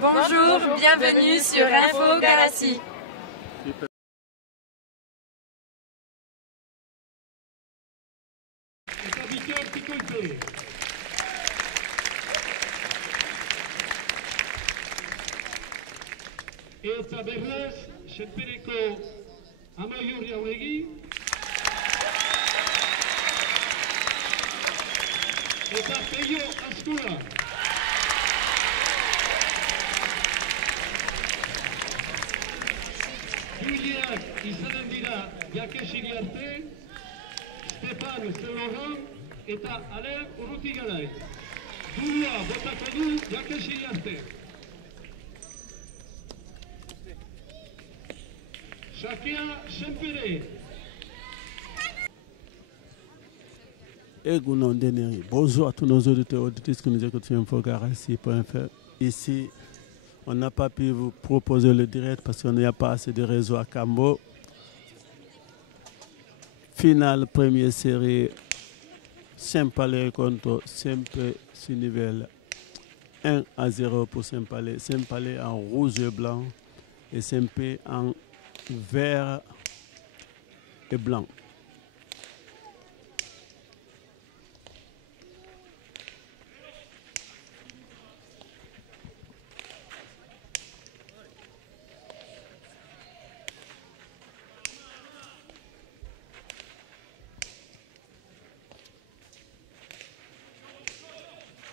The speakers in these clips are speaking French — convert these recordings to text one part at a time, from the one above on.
Bonjour, bienvenue sur Info Galassi. Eta berrez, senpereko amaiur jauegi, eta Peio Azkura. Juliak izanen dira Jakesiri arte, Stefan Zeloran eta Alain Urrutigarai. Dua botako du Jakesiri arte. Shakira Sempere. Bonjour à tous nos auditeurs et auditrices qui nous écoutent sur infogalassi.fr. Ici, on n'a pas pu vous proposer le direct parce qu'il n'y a pas assez de réseau à Cambo. Finale première série, Saint-Palais contre Sempe Sinivel. 1-0 pour Saint-Palais. Saint-Palais en rouge et blanc et Sempe en vert et blanc.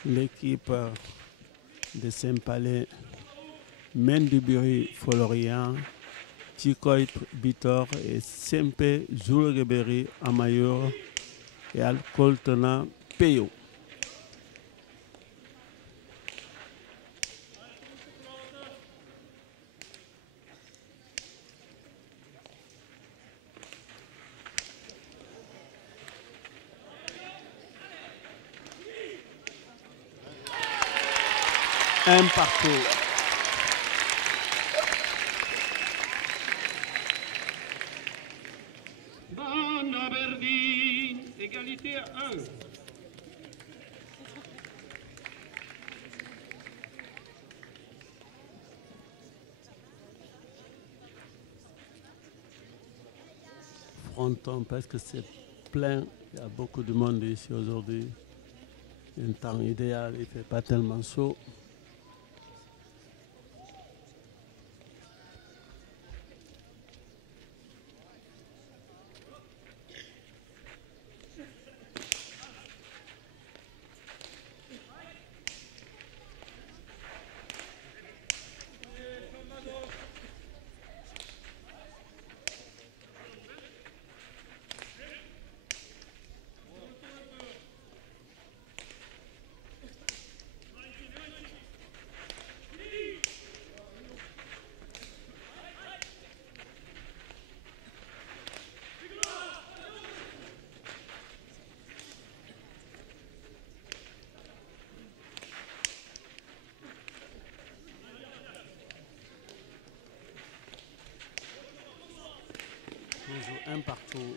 L'équipe de Saint-Palais, Mendibiri Florian, Tikoit Bitor et Sempe Zulgeberi Amayor et Alcoltona Peyo. Un partout. Bahana Verdin, égalité à 1. Fronton parce que c'est plein. Il y a beaucoup de monde ici aujourd'hui. Un temps idéal, il ne fait pas tellement chaud. Un partout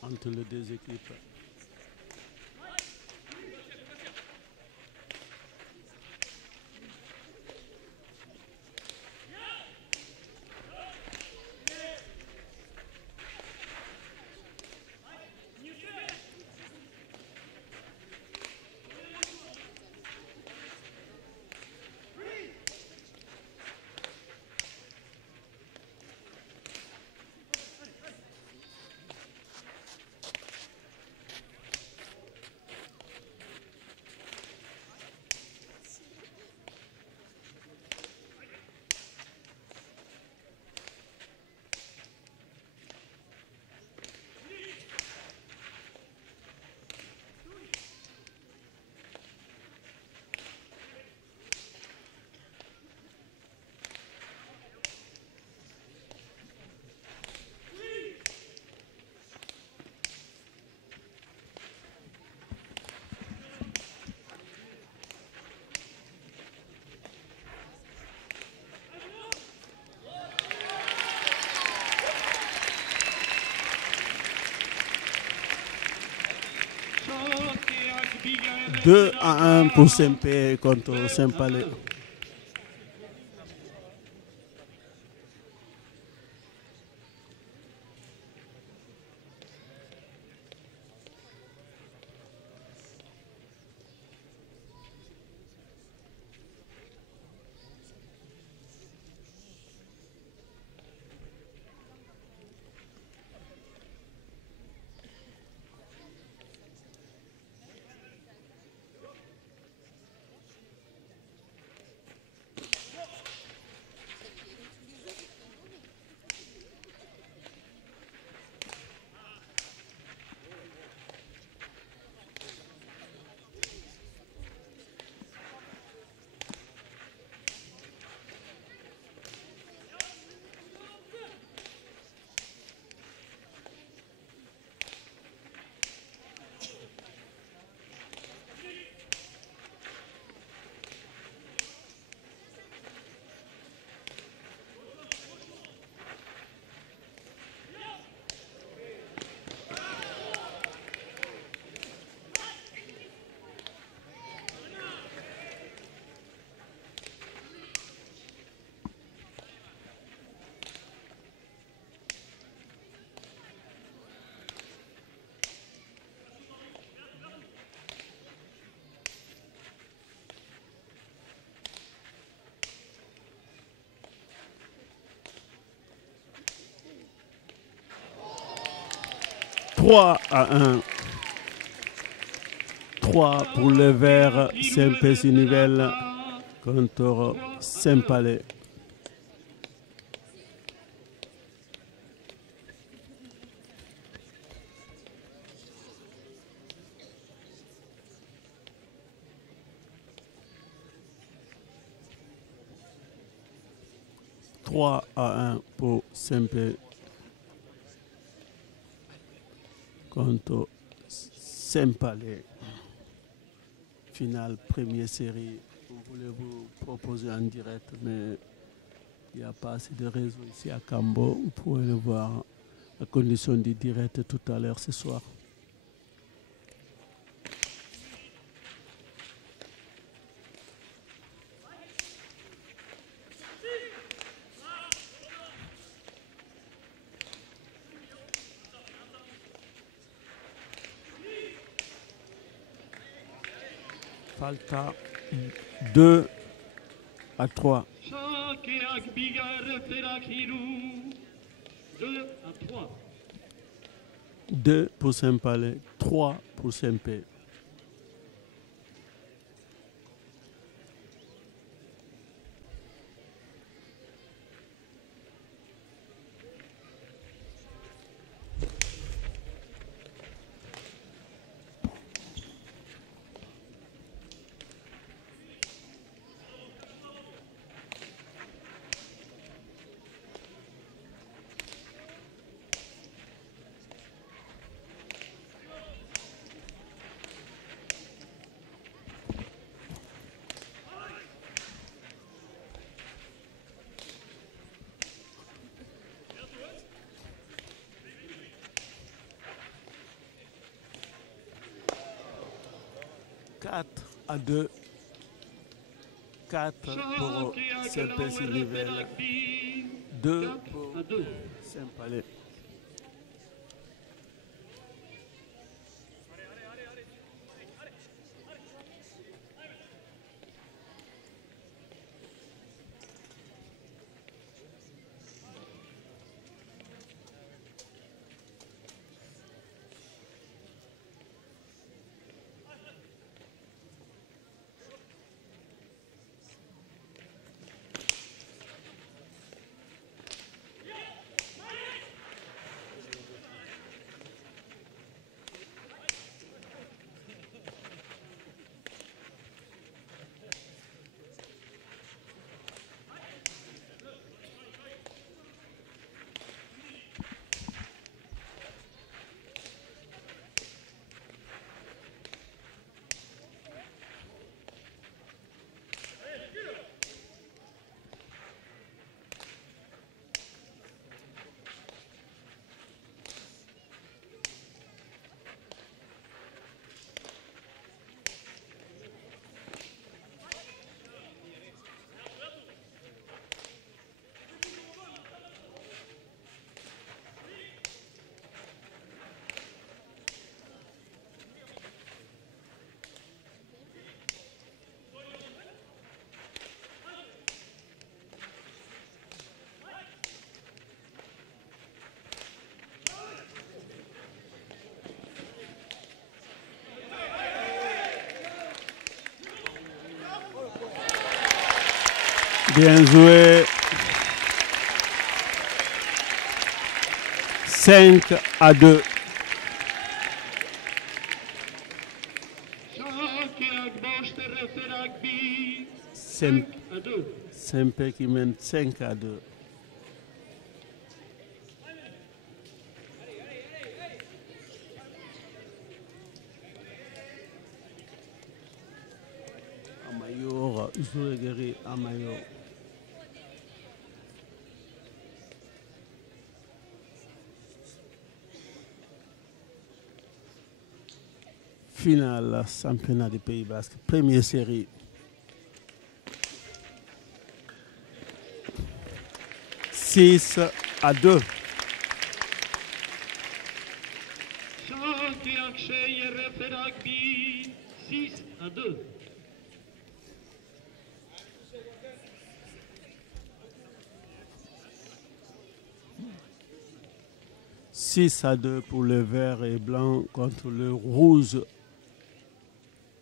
entre les deux équipes. 2-1 pour Saint-Pé contre Saint-Palais. Trois à 1. 3 pour le Vert Saint-Pé-Sinivelle contre Saint-Palais. Trois à 1 pour Saint-Pé contre Saint-Palais. Finale, première série. On voulait vous proposer en direct, mais il n'y a pas assez de réseau ici à Cambo. Vous pourrez le voir à condition du direct tout à l'heure ce soir. Falta 2 à 3. 2 pour Saint-Palais, 3 pour Saint-Pé. Quatre à 2. 4 pour Saint-Pé-Sinivelle. 2 pour Saint-Palais. Bien joué. 5-2. Sempe qui mène 5-2. Amayor, Zouegeri Amayor. Finale championnat du Pays Basque, première série. Six à 2. Six à 2. Six à 2 pour le vert et blanc contre le rouge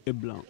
et blanc.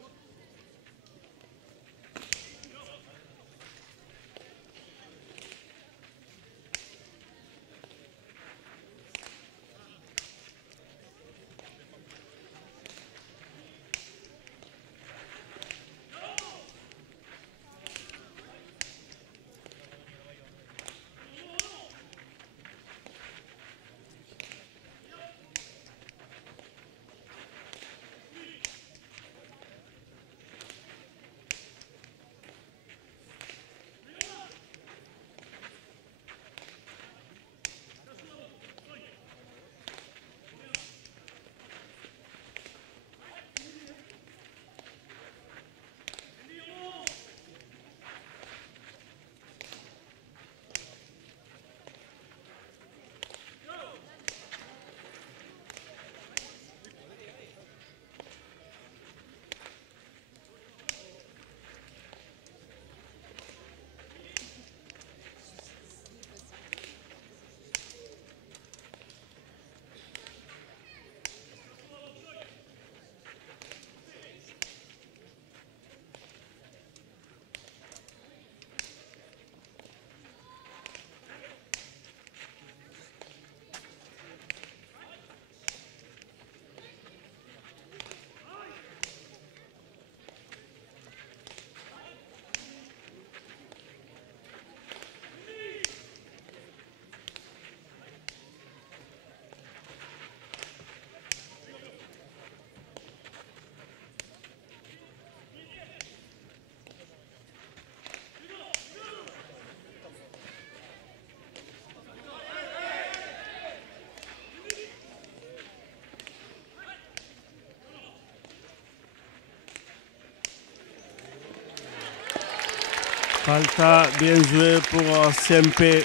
Falta bien joué pour CMP.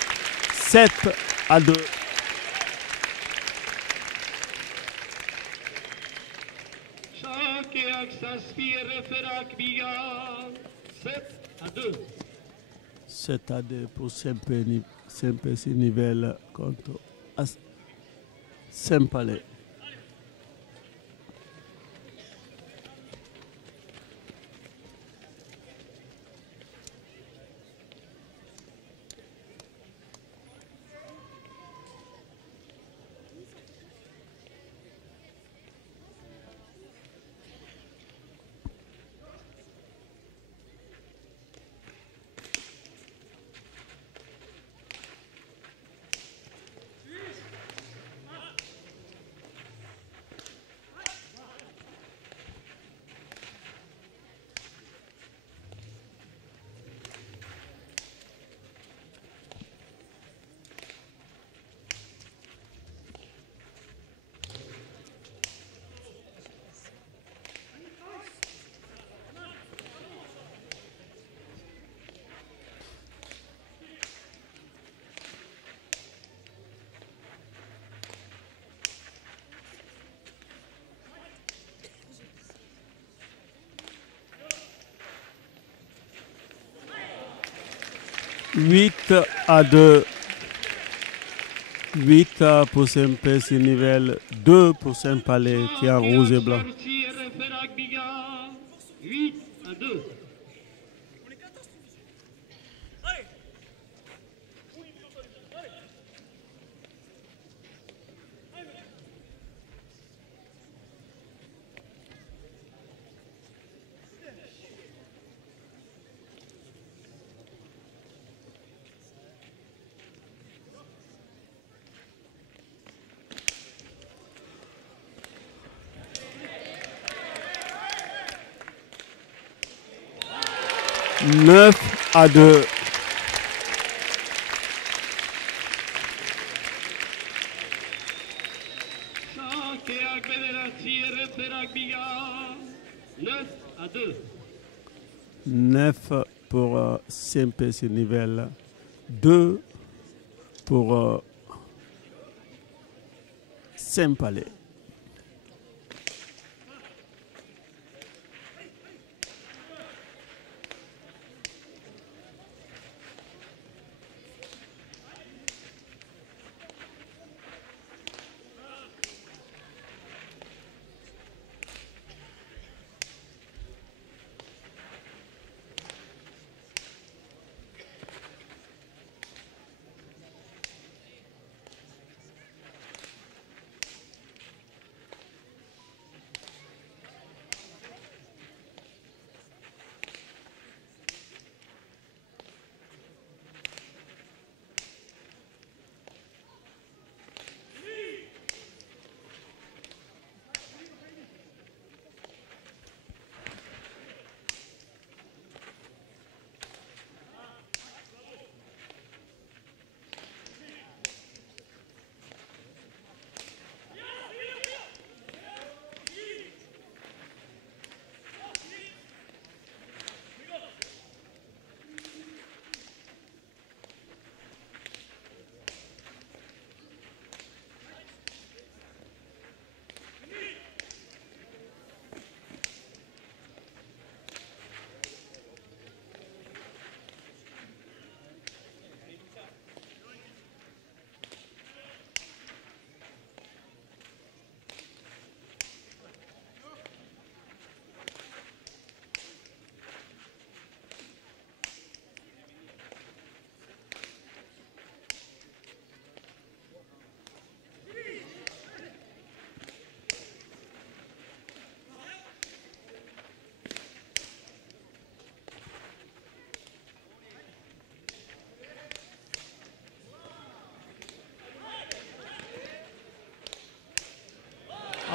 7 à 2. Chaque Axas Ferak Biga. 7 à 2. 7 à 2 pour CMP Nivelle contre Saint-Palais. Huit à 2. 8 pour CMP Nivelle, 2 pour Saint-Palais qui est en rouge et blanc. 8 à 2. 9-2. Sakeak bederatzi erreferak biga. 9-2. 9 pour Saint-Pécy Nivelles, 2 pour Saint-Palais.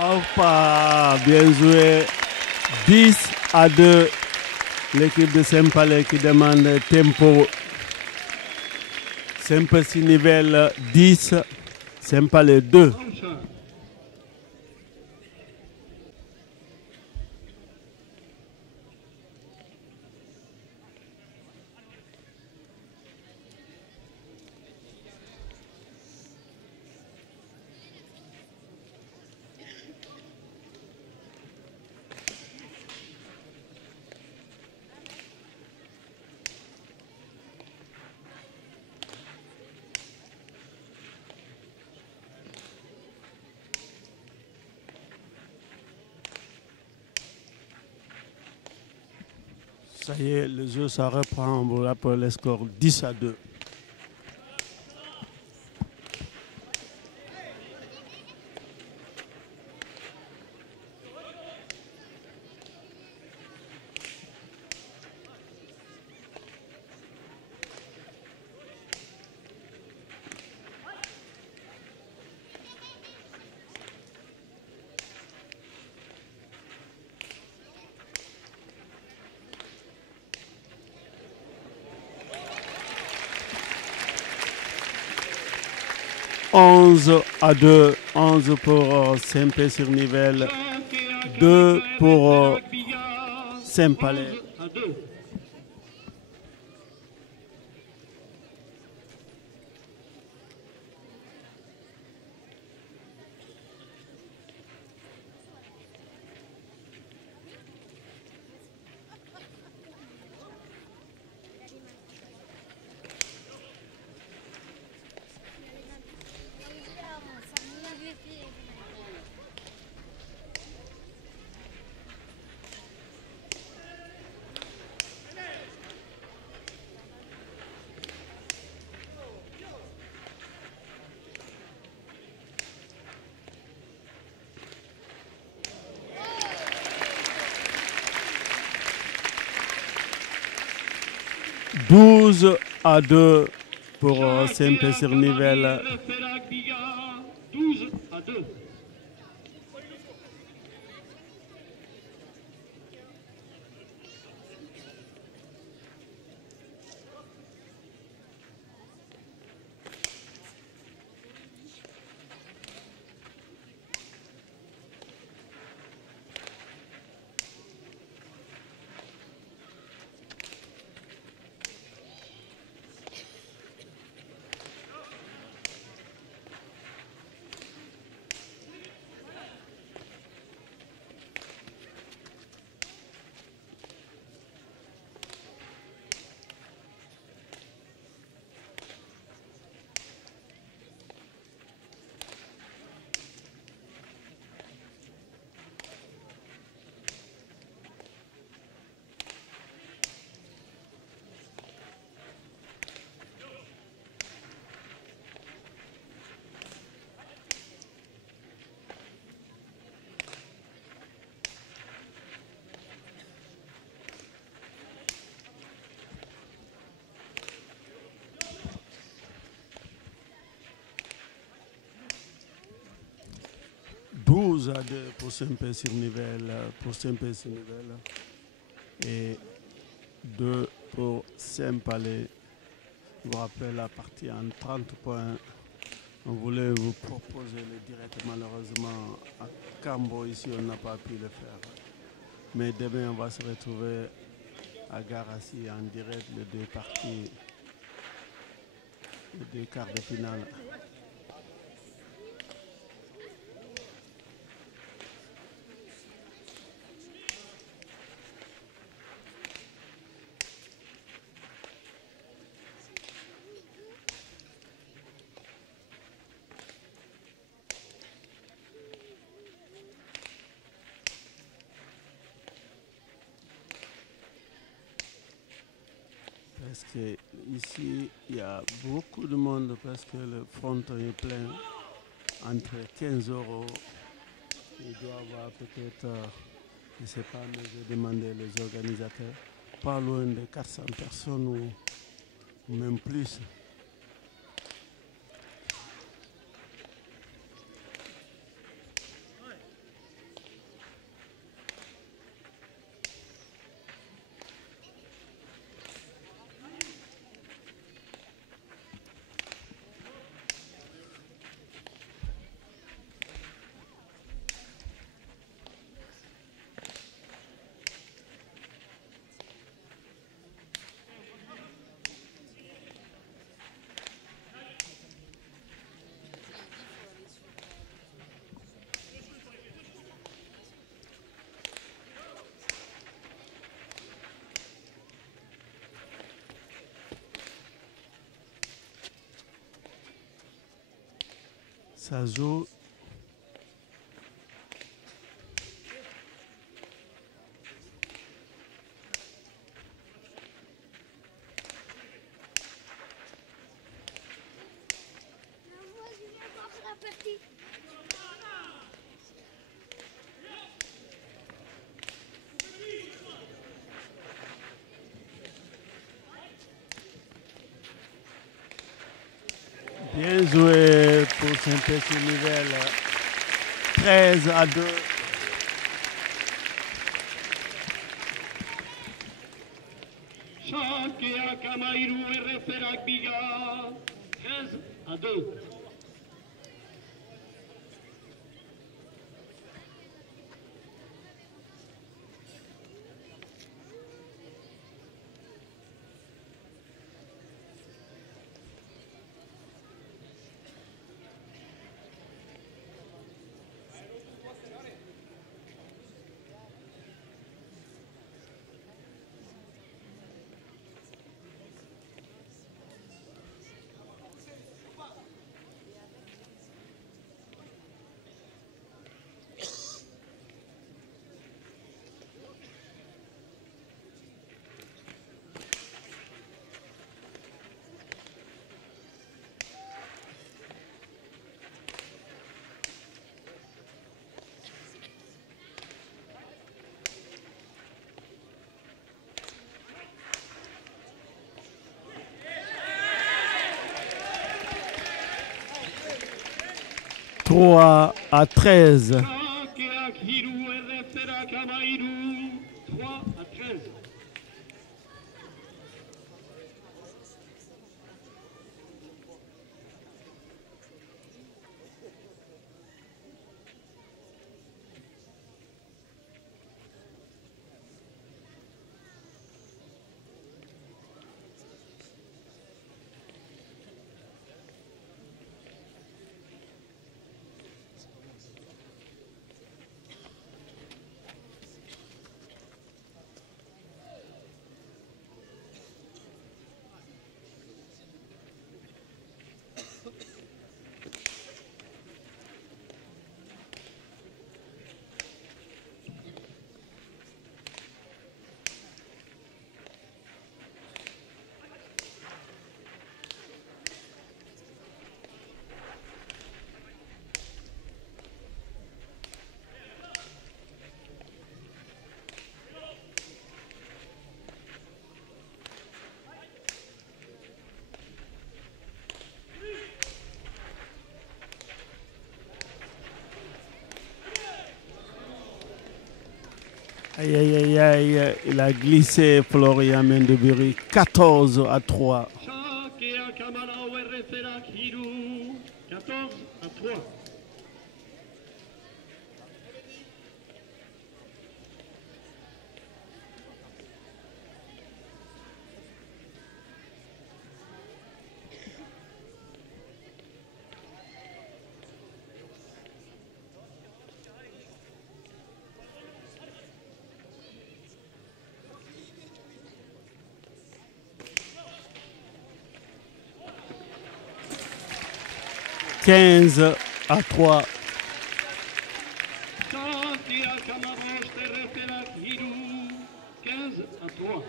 Opa, bien joué. 10-2. L'équipe de Saint-Palais qui demande tempo. Saint-Pécy Nivelles 10, Saint-Palais 2. Ça y est, le jeu, ça reprend. Voilà pour le score 10-2. À 2, 11 pour Saint-Pécy-Nivelles, 2 pour Saint-Palais. 12-2 pour Saint-Pécy-Nivelles. 12-2. 12-2 pour Saint-Pé-sur-Nivelle, et 2 pour Saint-Palais. Je vous rappelle la partie en 30 points. On voulait vous proposer le direct, malheureusement à Cambo, ici on n'a pas pu le faire. Mais demain on va se retrouver à Garassi en direct, les deux parties, les deux quarts de finale. Parce que ici il y a beaucoup de monde parce que le fronton est plein, entre 15 €. Il doit y avoir peut-être, je ne sais pas, mais je vais demander les organisateurs, pas loin de 400 personnes ou même plus. Ça joue. Bien joué pour Saint-Pé-sur-Nivelle. 13-2. Shakea Kamairu RFR Biga 13-2. Trois à 13. Shakea Hiru RFR Kamairu 3-13. Aïe, aïe, aïe, aïe, il a glissé Florian Mendebury, 14-3. Sakea Kamalao Erreferak hiru, 14-3. Quinze à 3. Sakea Kamarosh Erreferak hiru, 15-3.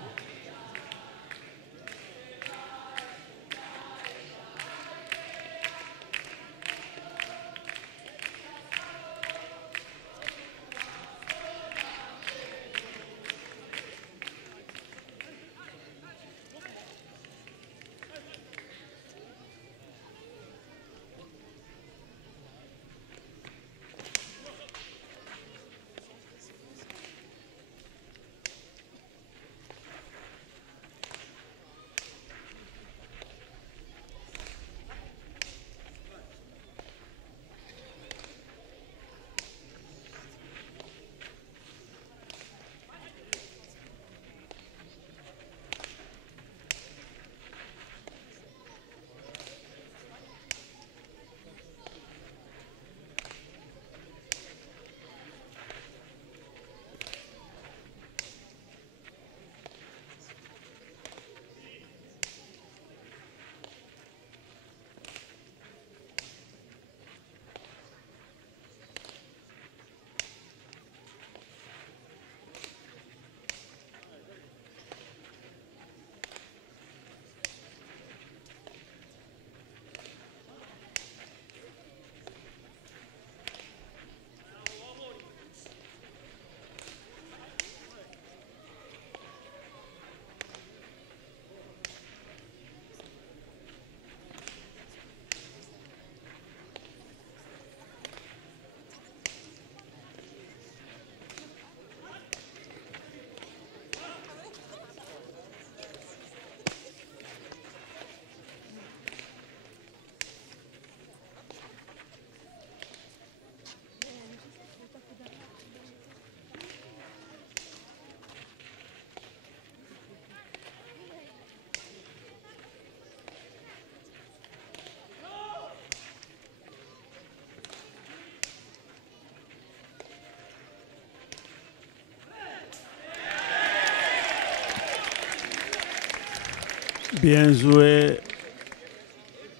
Bien joué.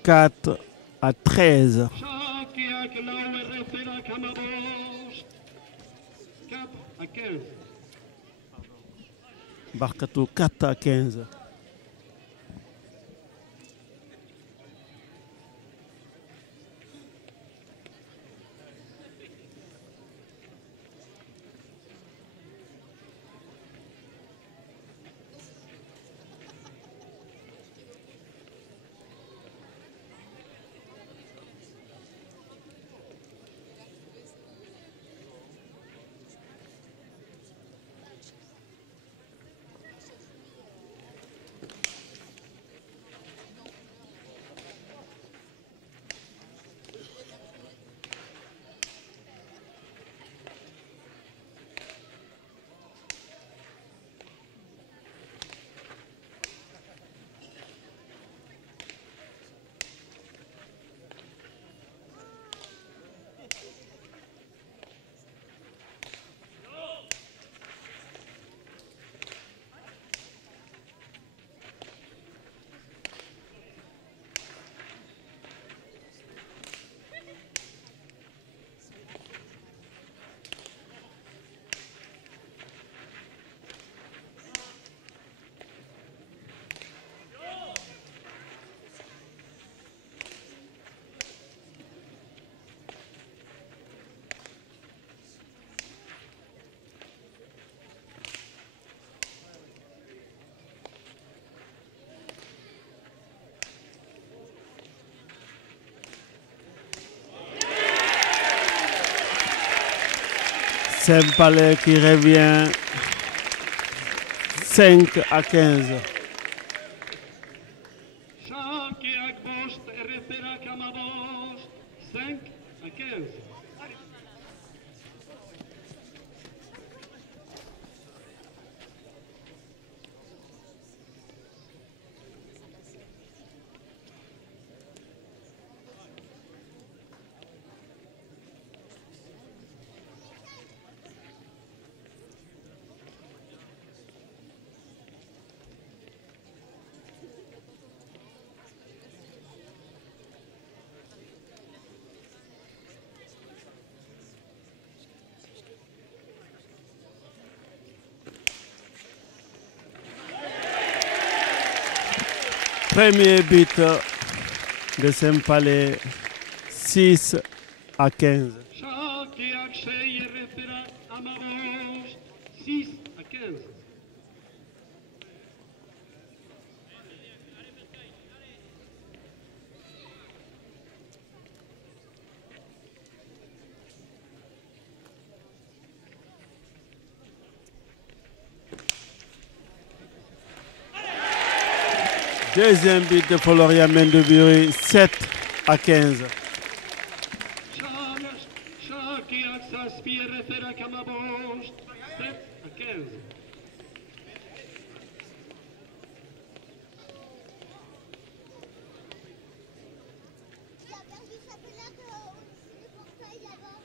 4-13. Sakea Kalao Erreferak Kamarosh, 4-15. Barkatou 4-15. Sempale qui revient 5-15. Shaki Akbost, Refera Kamabost, 5-15. Premier but de Saint-Palais, 6-15. Shaki Akshey, Refera Amabost, 6-15. Deuxième but de Florian Mendebury, 7-15. Shaki Aksaspie, Refera Kamabost, 7-15. Il a perdu sa pénale au-dessus du portail là-bas.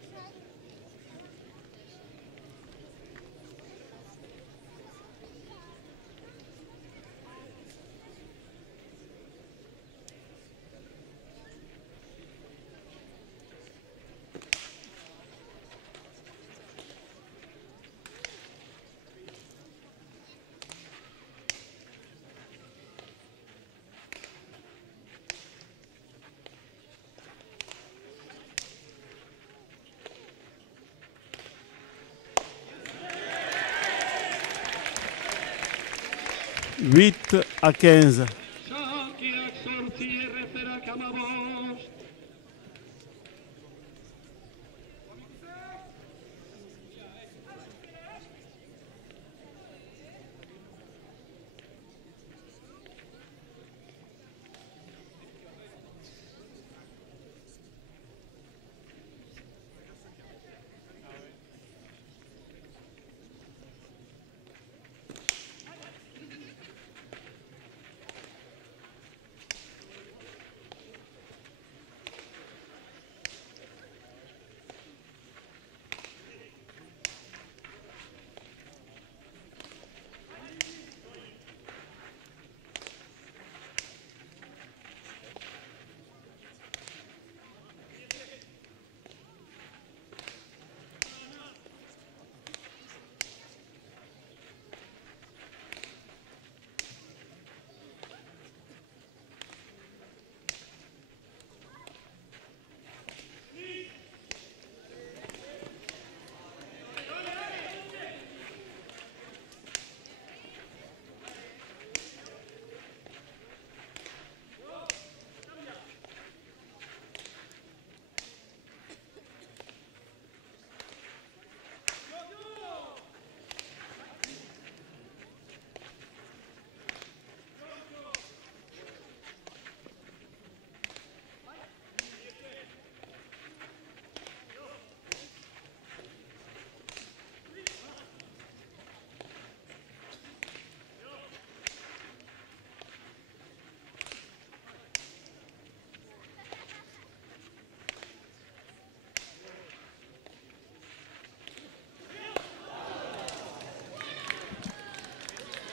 Huit à 15. Shaki Aksorti, Refera Kamabost.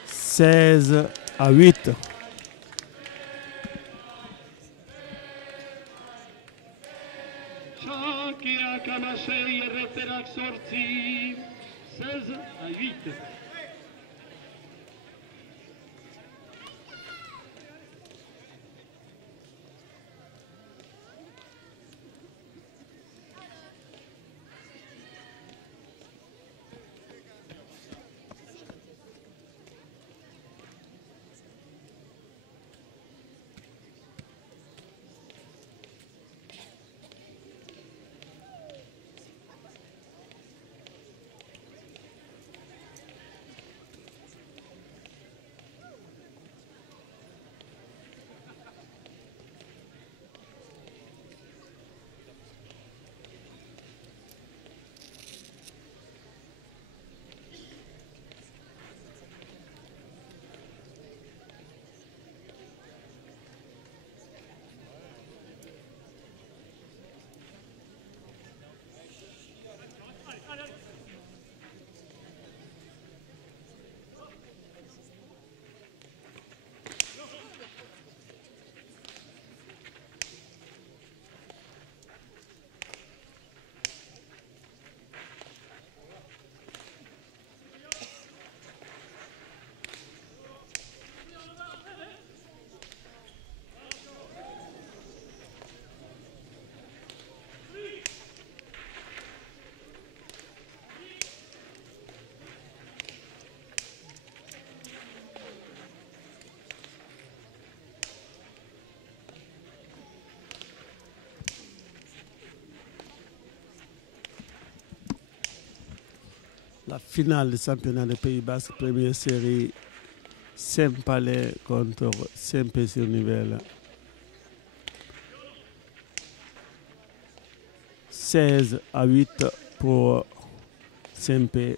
Seize à 8. Shaki Akamashey, Refera Aksorti, 16-8. la finale du championnat de Pays Basque, première série, Saint-Palais contre Saint-Pé-sur-Nivelle. 16-8 pour Saint-Pé.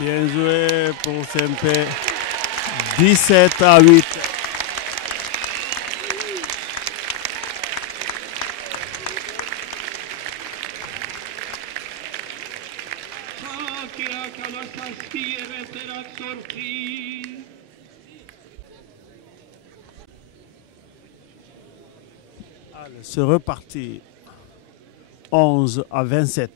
Bien joué pour Saint-Pé. 17-8. Sakea Kamasaspi Referak sorti. Allez, c'est reparti. 11-27.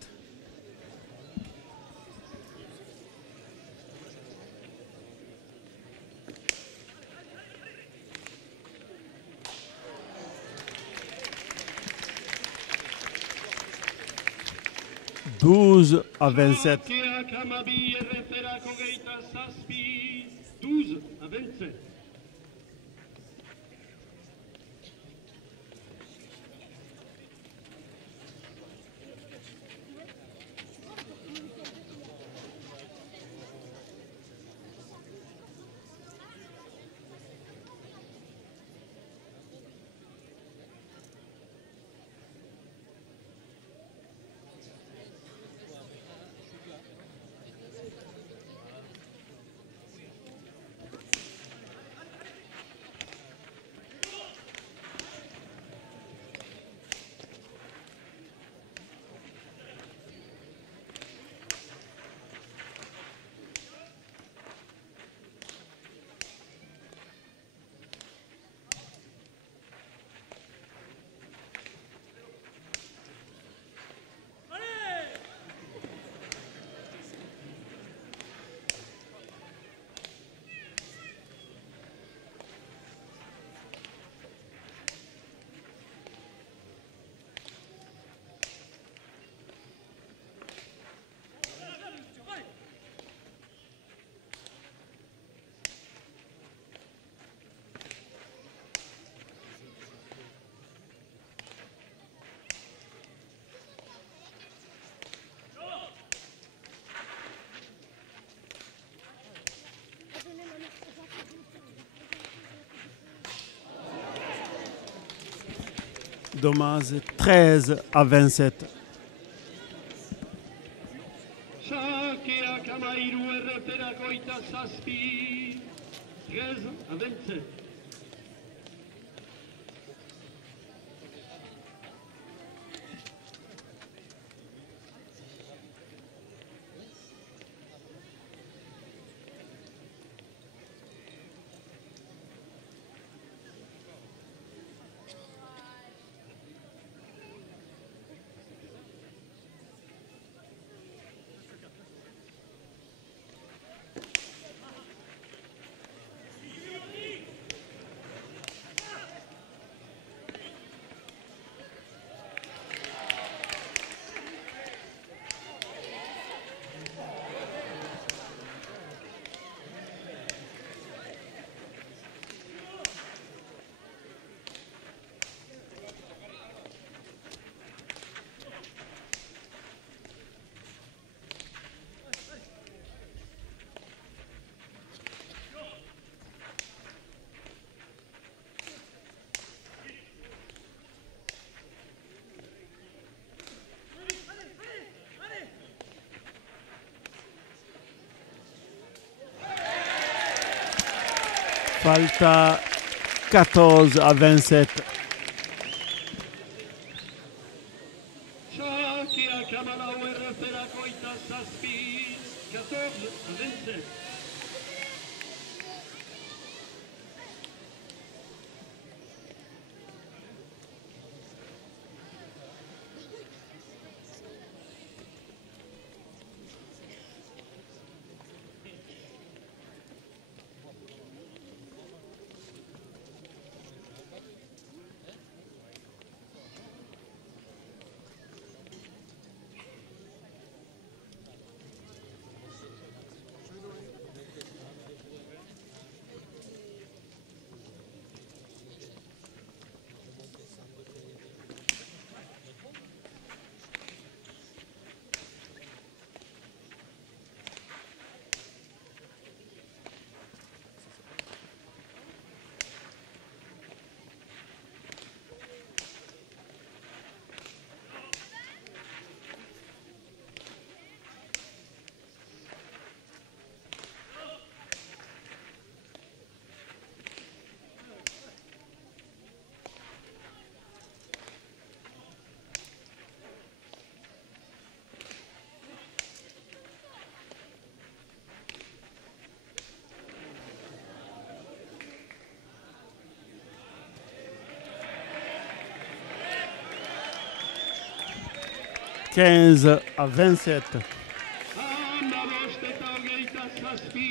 Douze à 27. Sakea Kamabi Referak Ogeita Saspi. 12-27. Dommage. 13-27. Sakea Kamairu Referak Ogeita Saspi. 13-27. Falta 14-27. Sakea Kamalau Referak Ogeita Saspi. 14-27. 15-27. Amabost eta hogeita zazpi,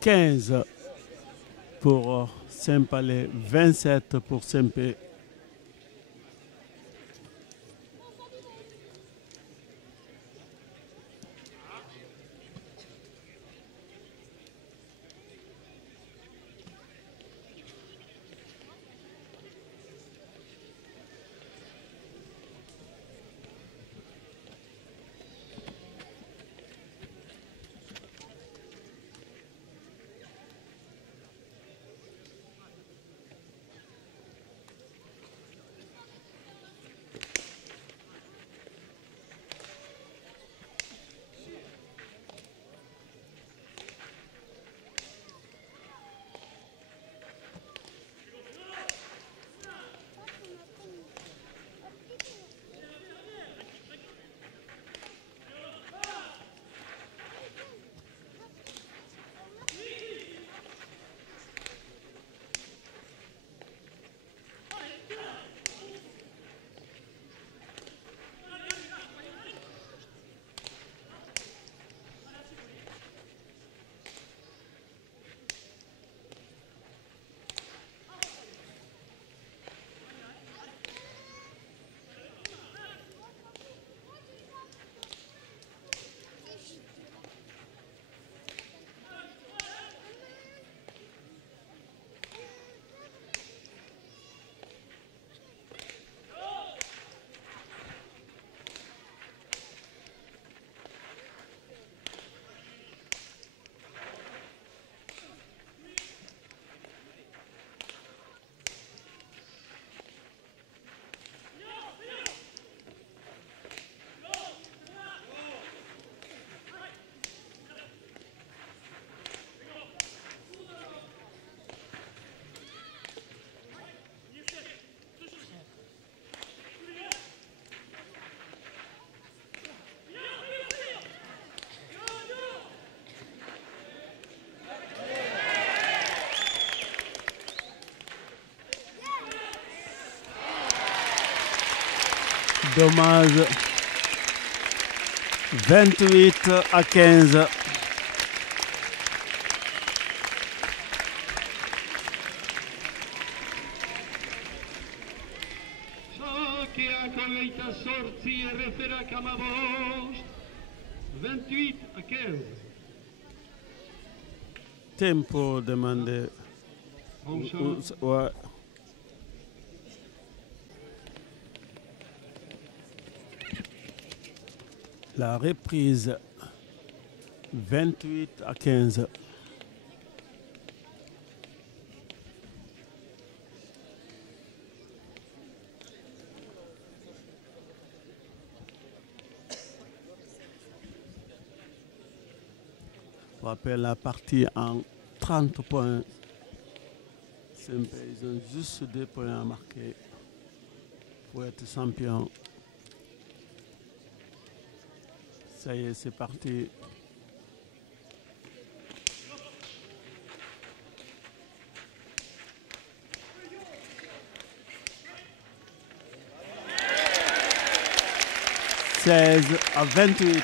15-27. Pour Saint-Palais, 27 pour Saint-Pé. Dommage. 28-15. Sakeak hogeita zortzi, erreferak amabost, 28-15. Tempo demandé. Ouais. La reprise 28-15. On rappelle la partie en 30 points. Ils ont juste 2 points à marquer pour être champion. Ça y est, c'est parti. « 16-28.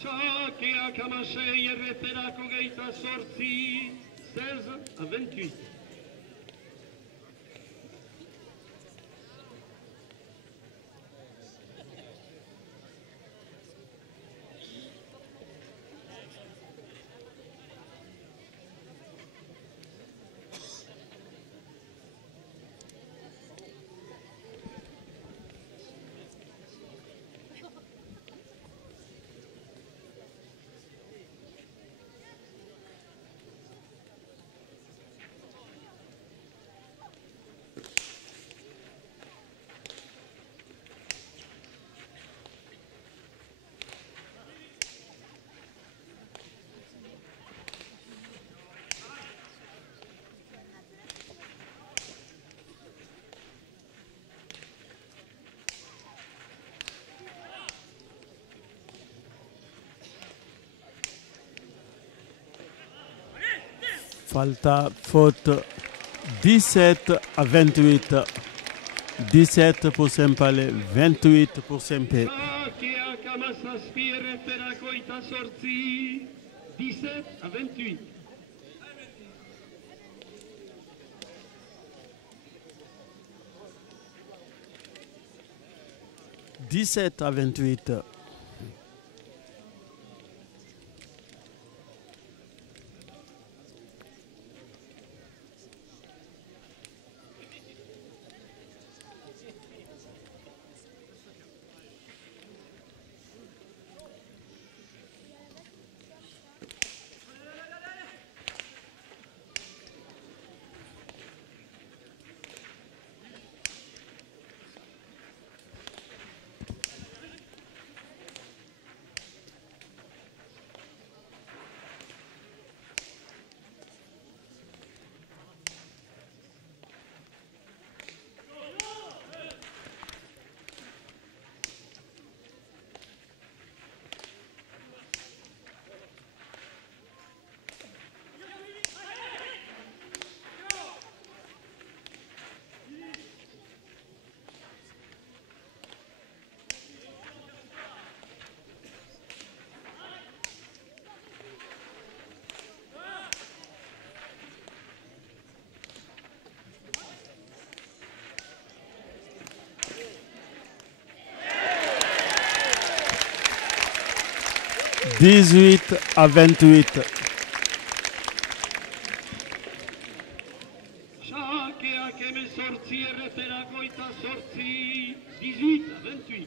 Sakeak amasei, erreferak hogeita zortzi, 16-28. Falta, faute 17-28. 17 pour Saint-Palais, 28 pour Saint-Pé. Sakea Kamasa Spire Perakoita Sorti, 17-28. 17-28. « 18-28. Sakea Keme Sorti Perakoita Sorti, 18-28.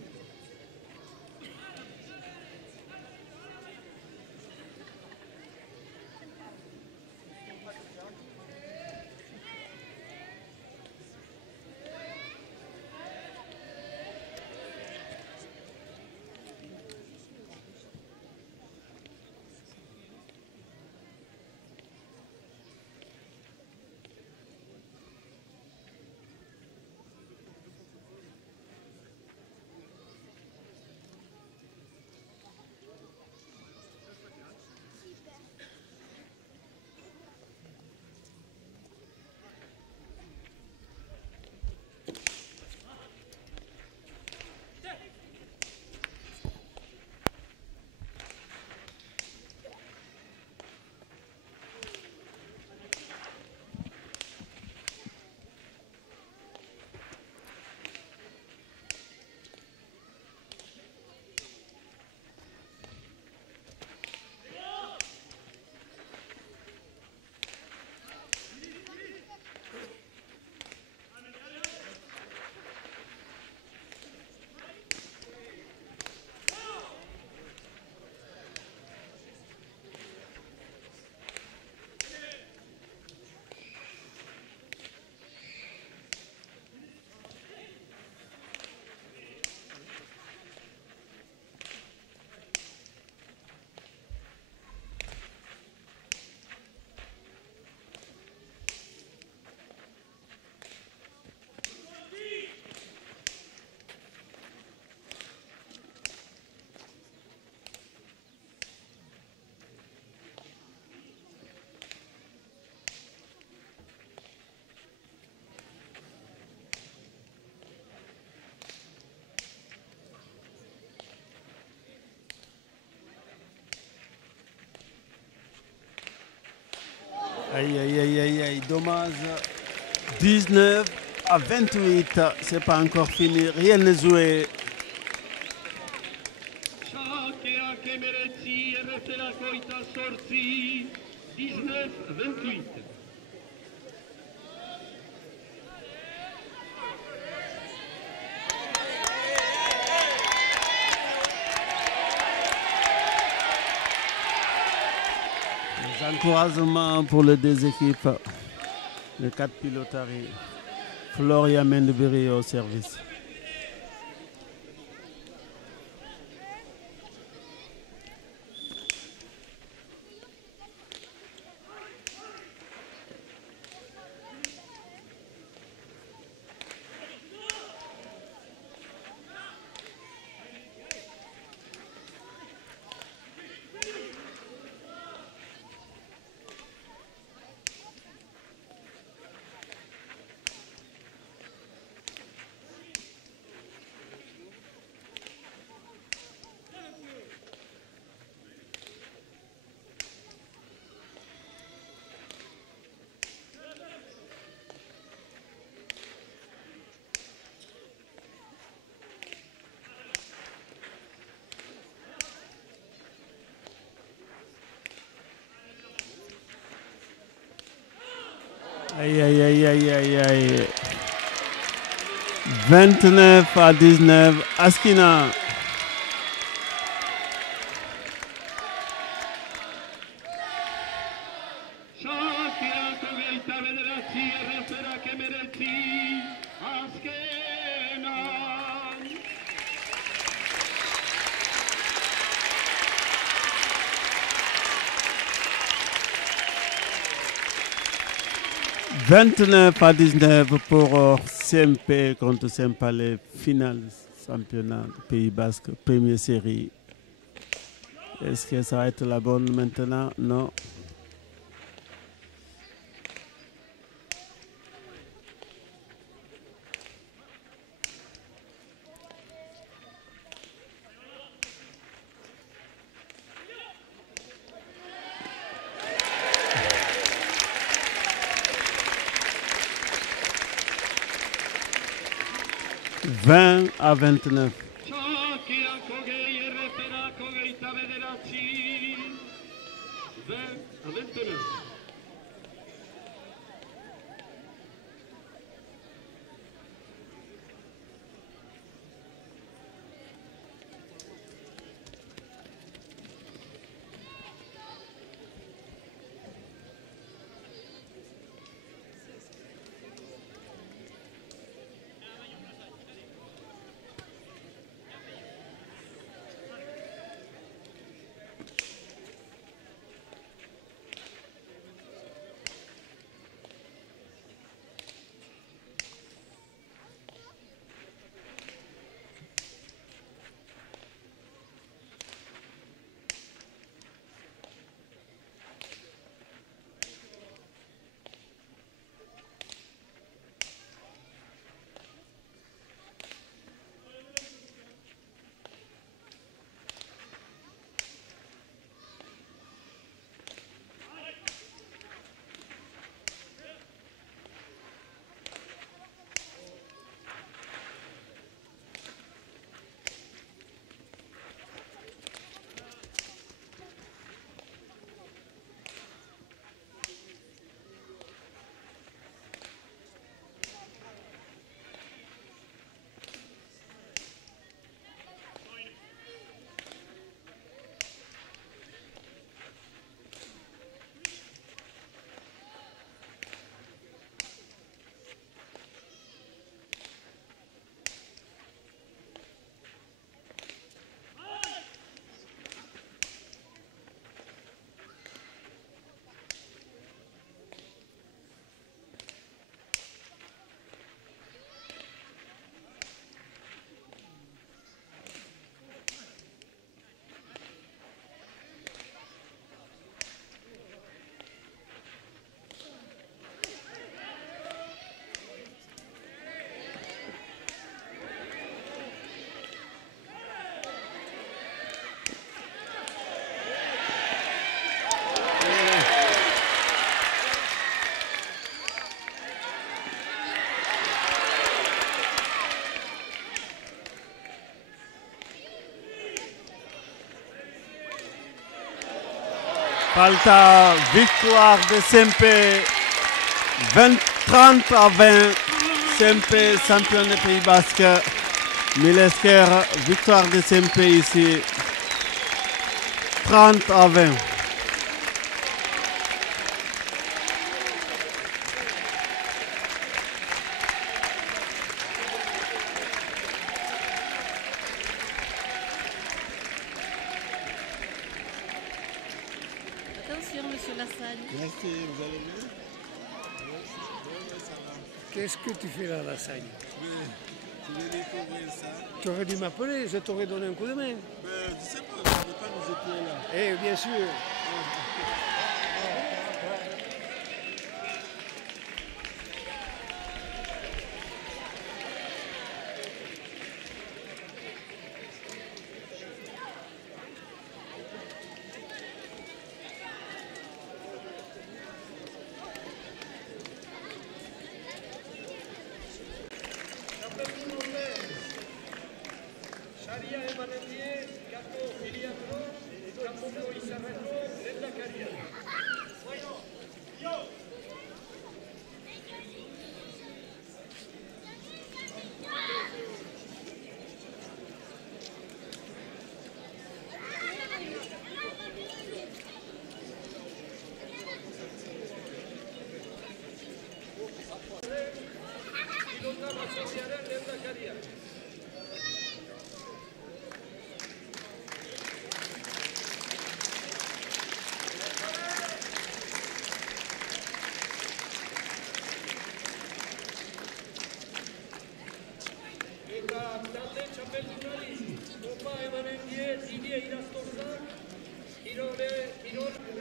Aïe, aïe, aïe, aïe, aïe, dommage. 19-28, c'est pas encore fini, rien n'est joué. Sakea Kemeretsi Perakoita Sorti, 19-28. Les encouragements pour les deux équipes. Les 4 pilotaries. Floria Mendeberry au service. Aïe, aïe, aïe, aïe, aïe, aïe. 29-19, Askina. Shakirako geita bederatzi erreferak emeretzi azkenan. 29-19 pour CMP contre Saint-Palais, finale championnat du Pays Basque, première série. Est-ce que ça va être la bonne maintenant? Non. « 20-29. Shakirako gehi erreferako geita bederatzi 20-29. Falta, victoire de CMP, 30-20, CMP champion du Pays Basque, Milesker, victoire de CMP ici, 30-20. Attention, monsieur Lassagne. Merci, vous allez bien? Qu'est-ce que tu fais là, Lassagne? Je vais découvrir ça. Tu aurais dû m'appeler, je t'aurais donné un coup de main. Je sais pas, je ne vais pas nous écouter là. Eh, bien sûr. Sharia emanendie, kako filiatro, kanpoko izarreko, lenda karian. Minuten